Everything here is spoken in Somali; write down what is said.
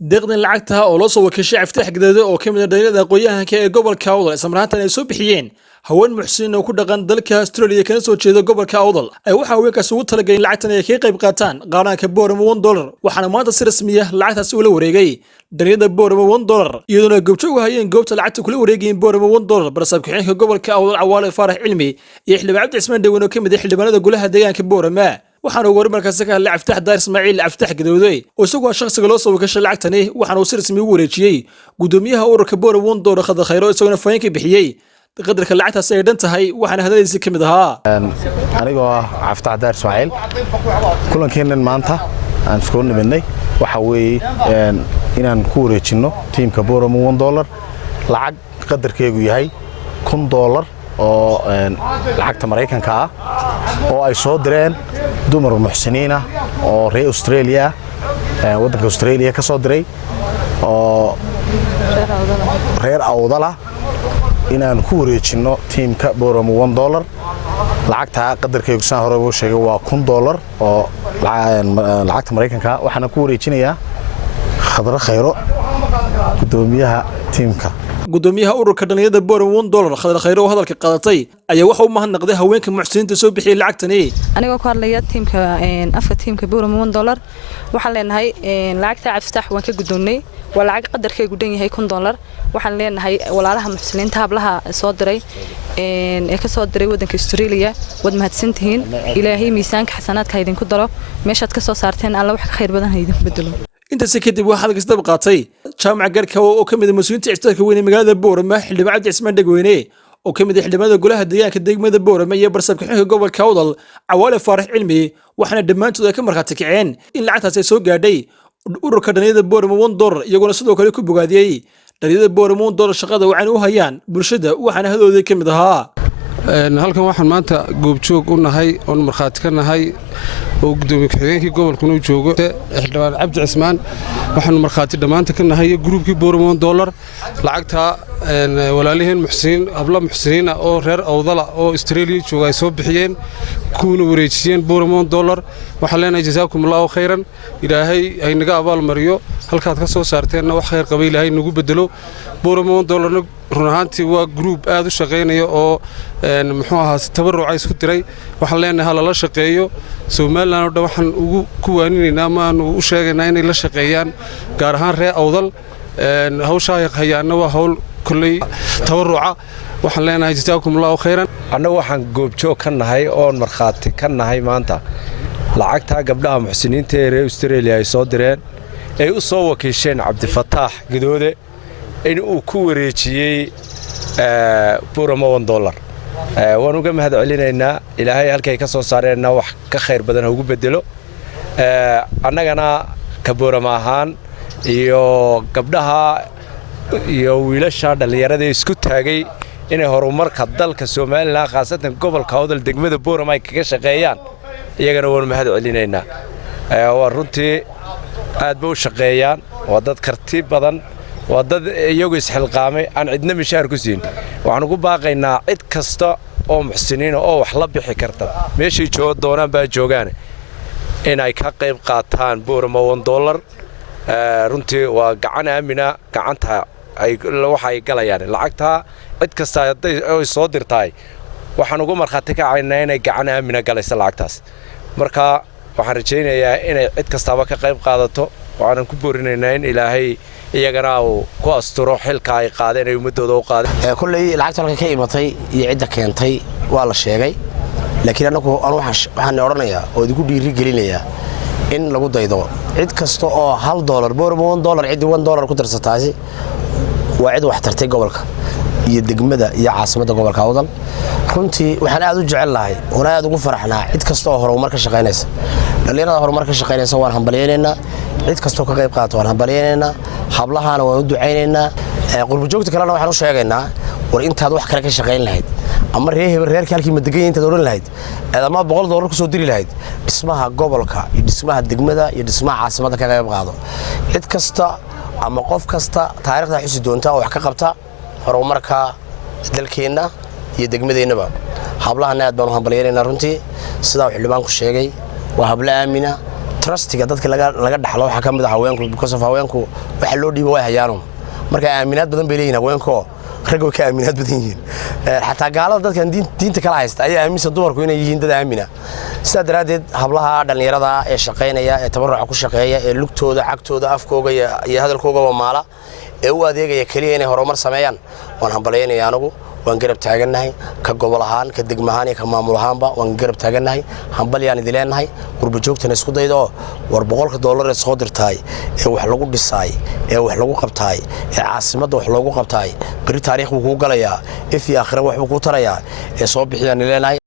deeqdan lacagta oo loo soo wakiishay Iftaax Gadaado oo ka mid ah dhalinyarada aqoonyahanka ee gobolka Awdal isla markaana ay soo bixiyeen haween muxsin oo ku dhaqan dalka Australia kana soo jeeda gobolka Awdal ay waxa haweenkaas ugu talagalay lacagtan ay ka qayb qaataan qaranka Boorama $1 waxaana maanta si rasmi ah lacagtaas ula wareegay dhalinyarada Boorama $1 iyadoo goobjoog hayeen goobta lacagta kula wareegayeen Boorama $1 barasab ku-xigeenka gobolka Awdal Cawaale Faarax Cilmi iyo xildhibaan Cabdi Cismaan Dawin oo ka mid ah xildhibaanada golaha deegaanka Boorama waxaanu ugu markaas ka hadlay Iftaax Daar Ismaaciil Iftaax Gadaado oo isagoo shakhsiga loo soo wakiishay lacagtani waxaanu si rasmi ugu wareejiyay gudoomiyaha ururka Boorama $1 Khadar Khayro isagoo fayeenka bixiyay qadarka lacagtaas ay dhan tahay waxaana hadaladiisa ka mid ahaa anigoo ah Iftaax Daar Ismaaciil kulankeenan maanta aan isku nimidnay waxa weeye inaan ku wareejino teamka Boorama $1 lacag qadarkeedu yahay $1 oo lacagta Mareykanka ah oo ay soo direen dumar muxsiniin ah oo reer Australia wadanka Australia ka soo diray oo reer Awdal ah inaan ku wareejino teamka Boorama $1 lacagta qadarkeedu saan hore ugu sheegay waa $1 oo lacagta Mareykanka waxaana ku wareejinayaa Khadar Khayro gudoomiyaha teamka gudoomiyaha ururka dhalinyarada Boorama $1 Khadar Khayro oo hadalka qadatay ayaa waxa uu mahadnaqday haweenka muxsiniinta soo bixiyay lacagtani anigoo ku hadlaya teamka Boorama $1 waxaan leenahay lacagta Iftaax waan ka gudoonnay waa lacag qadarkeedu dhan yahay $1 waxaan leenahay walaalaha muxsiniinta hablaha soo diray ee ka soo diray wadanka Australia wad mahadsantihiin ilaahay miisaanka xasanaadka idinku daro meeshaad ka soo saarteen alla wax ka khayr badan idinku bedelo inta si kadib waxa halkaas dab qaatay jaamac garka oo ka mid ah mas'uuliyiinta ixtiraamka weyn ee magaalada Boorama xildhibaan Cabdi Cismaan Dawin oo ka mid ah xildhibaanada golaha deegaanka degmada Boorama iyo barasab ku-xigeenka gobolka Awdal Cawaale Faarax Cilmi waxaana dhamaantood ka marxaati kaceen in lacagtaas ay soo gaadhay ururka dhalinyarada Boorama $1 iyagoo sidoo kale ku bogaadiyay dhalinyarada Boorama $1 shaqada waxaan u hayaan bulshada waxaana hadooday ka mid ahaa halkan waxaan maanta goobjoog u nahay oo marxaati ka nahay oo gudoomiye ku-xigeenkii gobolkuna u joogo xildhibaan Cabdi Cismaan waxaan marxaati dhamaanta ka nahay groupkii Boorama $1 lacagta walaaliheen muxsiniin abla muxsiniin oo reer Awdal oo Australia jooga ay soo bixiyeen kuuna wareejiyeen Boorama $1 waxaan leenahay jazaakumullahu khayran ilaahay ay naga abaal mariyo halkaad ka soo saarteenna wax khayr qabay ilaahay nagu bedelo Boorama $1 run ahaantii waa group aad u shaqeynaya oo muxuu ahaa tabaruc ay isku diray waxaan leenahay la shaqeeyo Soomaaliland oo dhan waxaan ugu kuwaaninaynaa ma aanu u sheegaynaa inay la shaqeeyaan gaar ahaan reer Awdal hawsha ay hayaana waa hawl kulay tabaruca waxaan leenahay jazaakumullahu khayran annagu waxaan goobjoog ka nahay oo marxaati ka nahay maanta lacagta gabdhaha muxsiniinta ee reer Australia ay soo direen ay u soo wakiisheen Cabdi Fataax Gadaado in uu ku wareejiyay Boorama $1 waan uga mahad celinaynaa ilaahay halkay ka soo saareenna wax ka khayr badan ugu bedelo annagana ka Boorama ahaan iyo gabdhaha iyo wiilasha dhalinyarada isku taagay inay horumarka dalka Soomaaliland khaasatan gobolka Awdal degmada Boorama ay kaga shaqeeyaan iyagana waan mahad celinaynaa waa runtii aad buu shaqeeyaan waa dad karti badan waa dad iyagu isxilqaamay aan cidna mishaar ku siin waxaan ugu baaqaynaa cid kasta oo muxsiniin oo wax la bixi karta meeshii doonaan baa joogaan in ay ka qayb qaataan Boorama $1 runtii waa gacan aamina gacanta ay waxa ay galayaan lacagta cid kasta ay soo dirtay waxaan ugu marxaati kacaynaa inay gacan aamina galaysa lacagtaas marka waxaan rajaynayaa inay cid kastaba ka qayb qaadato waxaan ku boorinaynaa in ilaahay iyagana uu ku asturo xilka ay qaadeen ay ummadooda u qaadeen kulay lacagta halka ka imatay iyo cidda keentay waa la sheegay laakiin anagu waxaan oranayaa oo idigu dhiiri gelinayaa in lagu daydo cid kasta oo $1 Boorama $1 cid $1 ku darsataasi waa cid wax tartay gobolka iyo degmada iyo caasimadda gobolka Awdal runtii waxaan aad u jecelahay oo aad ugu faraxnaa cid kasta oo horumar ka shaqeynaysa dhalinyarada horumar ka shaqeynaysa waan hambalyeynaa cid kasta oo ka qayb qaata waan hambalyeynaa hablahana waan u duceynaynaa qurbo joogta kalena waxaan u sheegaynaa war intaad wax kale ka shaqeyn lahayd ama reerka halkii madagay intaad oran lahayd ama $100 ku soo diri lahayd dhismaha gobolka iyo dhismaha degmada iyo dhismaha caasimadda ka qayb qaado cid kasta ama qof kasta taariikhda xusi doonta oo wax ka qabta horumarka dalkeena iyo degmadeennaba hablahana aad baan u hambalyeynaa runtii sida xildhibaanku sheegay waa habla aamina trustiga dadka laga dhaxlo waxa kamid ah haweenku because of haweenku waxa loo dhiibo way hayaano marka aaminaad badan bay leeyihiin haweenku ragga ka aaminaad badan yihiin xataa gaalada dadkan diinta kala haysta ayaa aaminsan dumarku inay yihiin dad aamina sida daraadeed hablaha dhalinyarada ee shaqeynaya ee tabaruca ku shaqeeya ee lugtooda cagtooda afkooga iyo hadalkooga maala ee u adeegaya kaliya inay horumar sameeyaan waan hambalyeynaya anigu waan garab taaganahay ka gobol ahaan ka degmo ahaan iyo ka maamul ahaanba waan garab taaganahay hambalyaan idin leenahay qurba joogtana isku daydo war $100 ee soo dirtay ee wax lagu dhisay ee wax lagu qabtay ee caasimadda wax lagu qabtay bari taariikh uu ku galayaa if iyo aakhira wax uu ku tarayaa ee soo bixiyaan leenahay